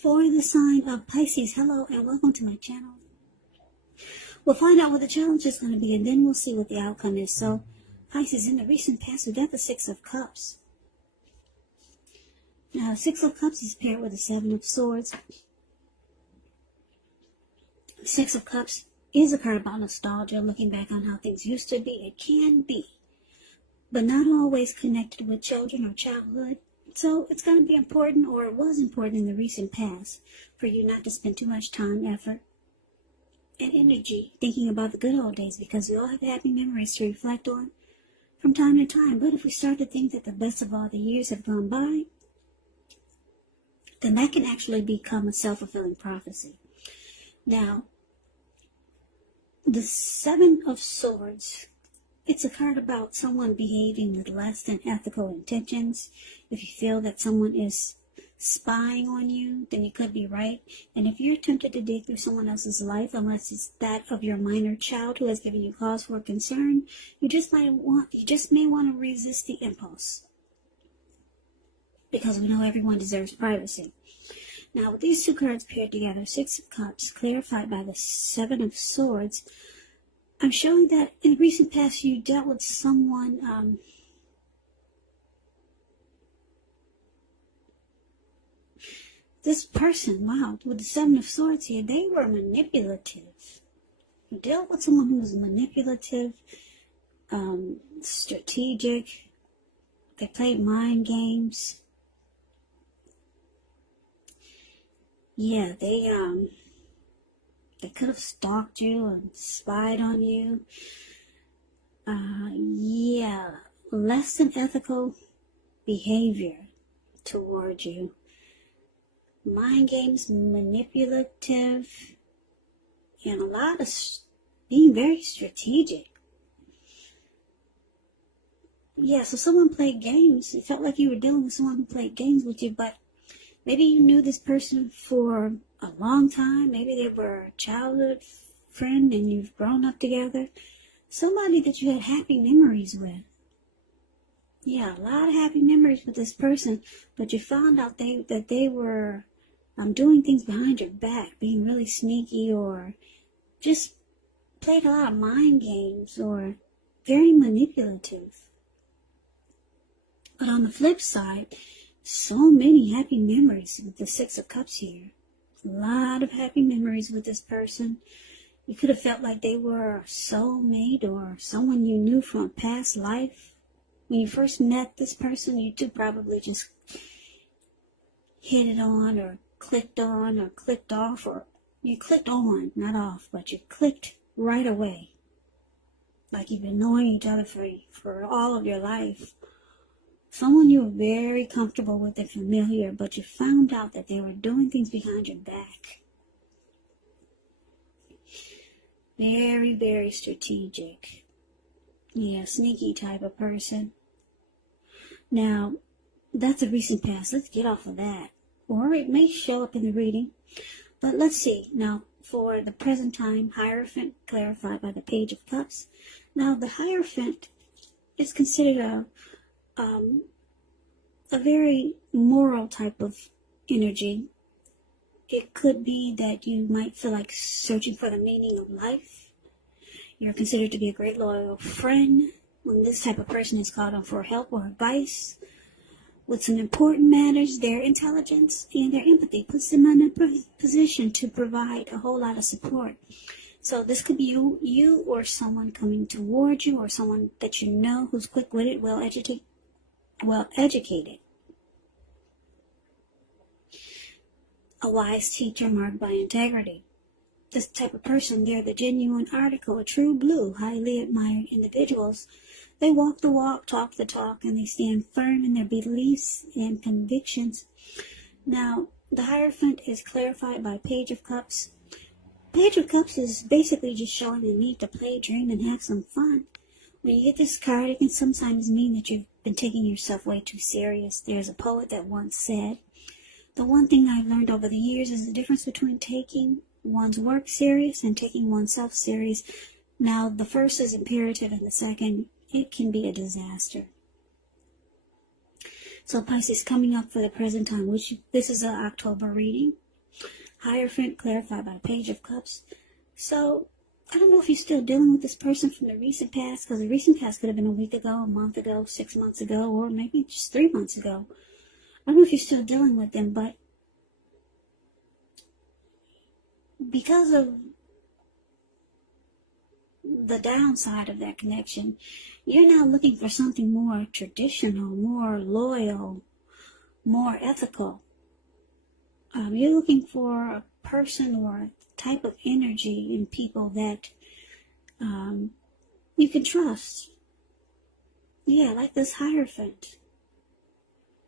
For the sign of Pisces, hello and welcome to my channel. We'll find out what the challenge is going to be and then we'll see what the outcome is. So, Pisces, in the recent past, we got the Six of Cups. Now, Six of Cups is paired with the Seven of Swords. Six of Cups is a card about nostalgia, looking back on how things used to be. It can be, but not always connected with children or childhood. So it's going to be important, or it was important in the recent past, for you not to spend too much time, effort, and energy thinking about the good old days, because we all have happy memories to reflect on from time to time. But if we start to think that the best of all the years have gone by, then that can actually become a self-fulfilling prophecy. Now, the Seven of Swords, it's a card about someone behaving with less than ethical intentions. If you feel that someone is spying on you, then you could be right. And if you're tempted to dig through someone else's life, unless it's that of your minor child who has given you cause for concern, you just may want to resist the impulse, because we know everyone deserves privacy. Now, with these two cards paired together, Six of Cups clarified by the Seven of Swords, I'm showing that in recent past you dealt with someone this person, wow, with the Seven of Swords here, they were manipulative. You dealt with someone who was manipulative, strategic. They played mind games. Yeah, they could have stalked you and spied on you. Yeah, less than ethical behavior toward you. Mind games, manipulative, and a lot of being very strategic. Yeah, so someone played games. It felt like you were dealing with someone who played games with you, but maybe you knew this person for a long time. Maybe they were a childhood friend and you've grown up together. Somebody that you had happy memories with. Yeah, a lot of happy memories with this person, but you found out that they were doing things behind your back, being really sneaky, or just played a lot of mind games, or very manipulative. But on the flip side, so many happy memories with the Six of Cups here. A lot of happy memories with this person. You could have felt like they were a soulmate or someone you knew from a past life. When you first met this person, you two probably just hit it on, or clicked on, or clicked off, or you clicked on, not off, but you clicked right away. Like you've been knowing each other for all of your life. Someone you were very comfortable with and familiar, but you found out that they were doing things behind your back. Very, very strategic. Yeah, sneaky type of person. Now, that's a recent past. Let's get off of that. Or it may show up in the reading. But let's see. Now, for the present time, Hierophant, clarified by the Page of Cups. Now, the Hierophant is considered a very moral type of energy. It could be that you might feel like searching for the meaning of life. You're considered to be a great loyal friend when this type of person is called on for help or advice with some important matters. Their intelligence and their empathy puts them in a position to provide a whole lot of support. So this could be you or someone coming toward you, or someone that you know who's quick-witted, well-educated. A wise teacher marked by integrity. This type of person, they're the genuine article, a true blue, highly admired individuals. They walk the walk, talk the talk, and they stand firm in their beliefs and convictions. Now, the Hierophant is clarified by Page of Cups. Page of Cups is basically just showing the need to play, dream, and have some fun. When you get this card, it can sometimes mean that you've been taking yourself way too serious. There's a poet that once said, "The one thing I've learned over the years is the difference between taking one's work serious and taking oneself serious." Now, the first is imperative, and the second, it can be a disaster. So Pisces, coming up for the present time, which this is an October reading, Hierophant clarified by Page of Cups. So, I don't know if you're still dealing with this person from the recent past, because the recent past could have been a week ago, a month ago, 6 months ago, or maybe just 3 months ago. I don't know if you're still dealing with them, but because of the downside of that connection, you're now looking for something more traditional, more loyal, more ethical. You're looking for a person or a type of energy in people that you can trust. Yeah, like this Hierophant.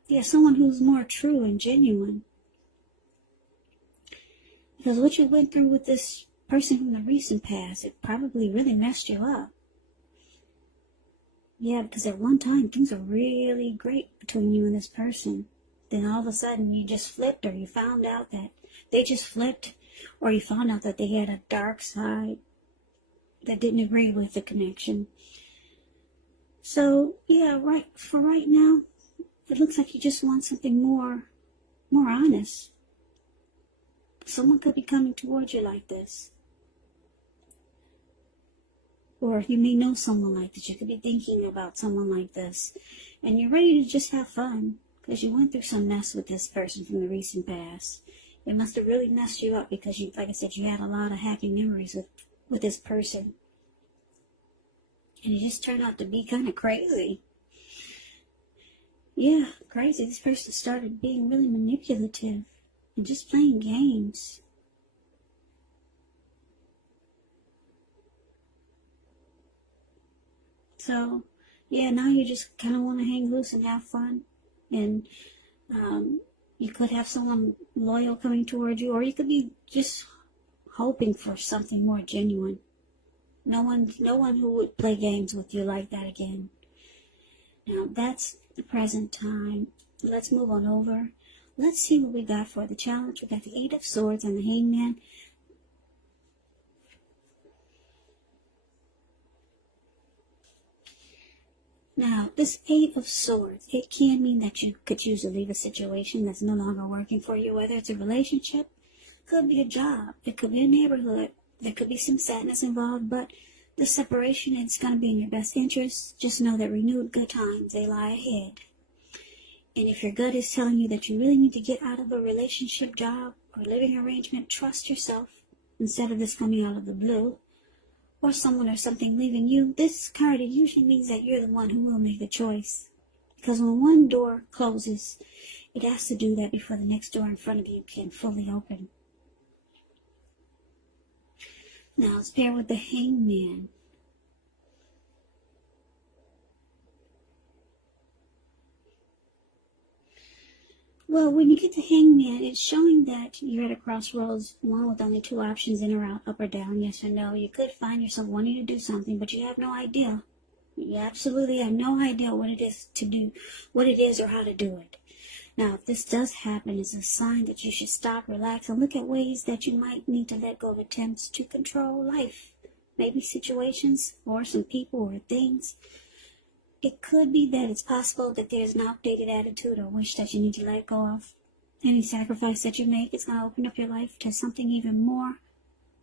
Yeah, someone who's more true and genuine. Because what you went through with this person from the recent past, it probably really messed you up. Yeah, because at one time things were really great between you and this person. Then all of a sudden you just flipped, or you found out that they just flipped, or you found out that they had a dark side that didn't agree with the connection. So, yeah, for right now, it looks like you just want something more honest. Someone could be coming towards you like this. Or you may know someone like this. You could be thinking about someone like this. And you're ready to just have fun. Because you went through some mess with this person from the recent past. It must have really messed you up because, you, like I said, you had a lot of happy memories with this person. And it just turned out to be kind of crazy. Yeah, crazy. This person started being really manipulative and just playing games. So, yeah, now you just kind of want to hang loose and have fun. And you could have someone loyal coming towards you, or you could be just hoping for something more genuine. No one who would play games with you like that again. Now, that's the present time. Let's move on over. Let's see what we got for the challenge. We got the Eight of Swords and the Hangman. Now, this Eight of Swords, it can mean that you could choose to leave a situation that's no longer working for you, whether it's a relationship, could be a job, it could be a neighborhood, there could be some sadness involved, but the separation is going to be in your best interest. Just know that renewed good times, they lie ahead. And if your gut is telling you that you really need to get out of a relationship, job, or living arrangement, trust yourself instead of this coming out of the blue, or someone or something leaving you. This card, it usually means that you're the one who will make the choice. Because when one door closes, it has to do that before the next door in front of you can fully open. Now it's paired with the Hangman. Well, when you get the Hangman, it's showing that you're at a crossroads, one with only two options, in or out, up or down, yes or no. You could find yourself wanting to do something, but you have no idea. You absolutely have no idea what it is to do, what it is or how to do it. Now, if this does happen, it's a sign that you should stop, relax, and look at ways that you might need to let go of attempts to control life. Maybe situations, or some people or things. It could be that it's possible that there's an outdated attitude or wish that you need to let go of. Any sacrifice that you make is going to open up your life to something even more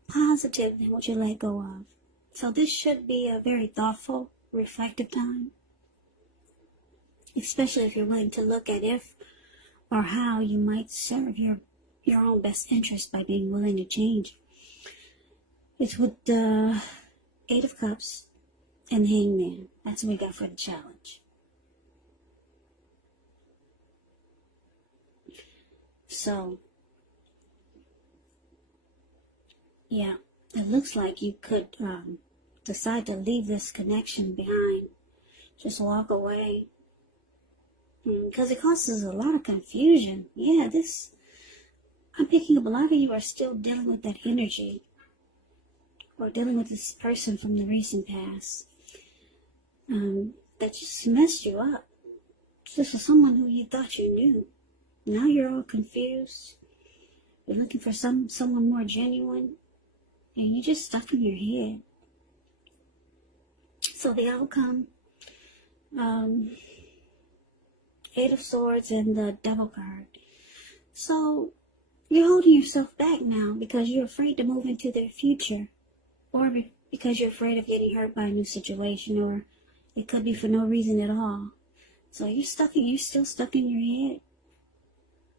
positive than what you let go of. So this should be a very thoughtful, reflective time. Especially if you're willing to look at if or how you might serve your own best interest by being willing to change. It's with the Eight of Cups and the Hangman. That's what we got for the challenge. So, yeah, it looks like you could decide to leave this connection behind. Just walk away. Because it causes a lot of confusion. Yeah, I'm picking up a lot of you are still dealing with that energy. Or dealing with this person from the recent past. That just messed you up. This was someone who you thought you knew. Now you're all confused. You're looking for someone more genuine. And you're just stuck in your head. So the outcome, Eight of Swords and the Devil card. So You're holding yourself back now because you're afraid to move into their future, or because you're afraid of getting hurt by a new situation, or it could be for no reason at all. So you're still stuck in your head.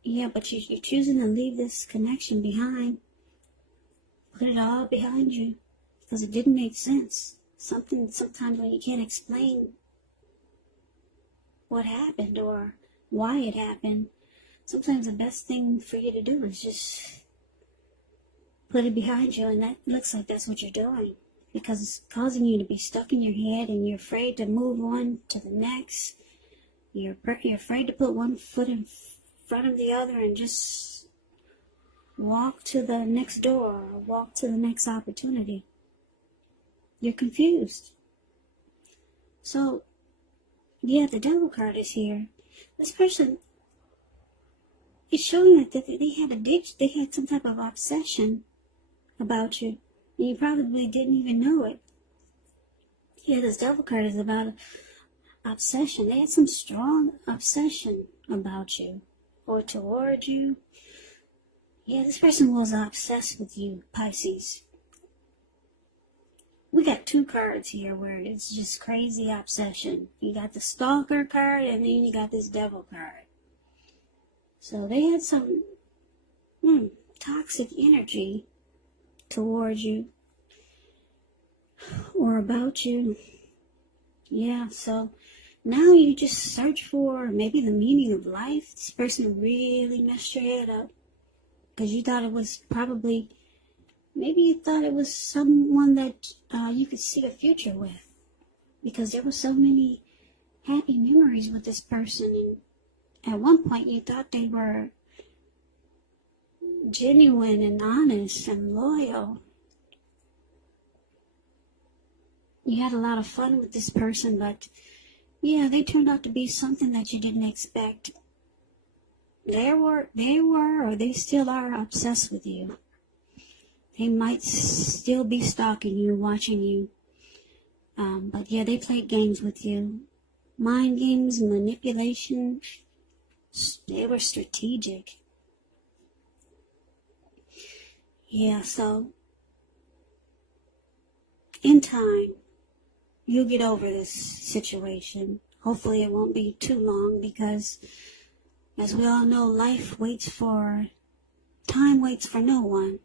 Yeah, but you're choosing to leave this connection behind. Put it all behind you because it didn't make sense. Sometimes when you can't explain what happened or why it happened, sometimes the best thing for you to do is just put it behind you, and that looks like that's what you're doing, because it's causing you to be stuck in your head, and you're afraid to move on to the next. You're afraid to put one foot in front of the other and just walk to the next door or walk to the next opportunity. You're confused. So, yeah, the Devil card is here. This person is showing that they had some type of obsession about you, and you probably didn't even know it. Yeah, this Devil card is about obsession. They had some strong obsession about you or toward you. Yeah, this person was obsessed with you, Pisces. We got two cards here where it's just crazy obsession. You got the Stalker card, and then you got this Devil card. So they had some toxic energy towards you or about you. Yeah, so now you just search for maybe the meaning of life. This person really messed your head up because you thought it was maybe you thought it was someone that you could see a future with, because there were so many happy memories with this person, and at one point you thought they were genuine and honest and loyal. You had a lot of fun with this person, but yeah, they turned out to be something that you didn't expect. They were or they still are obsessed with you. They might still be stalking you, watching you. But yeah, they played games with you. Mind games, manipulation. They were strategic. Yeah, so in time, you'll get over this situation. Hopefully it won't be too long, because as we all know, time waits for no one.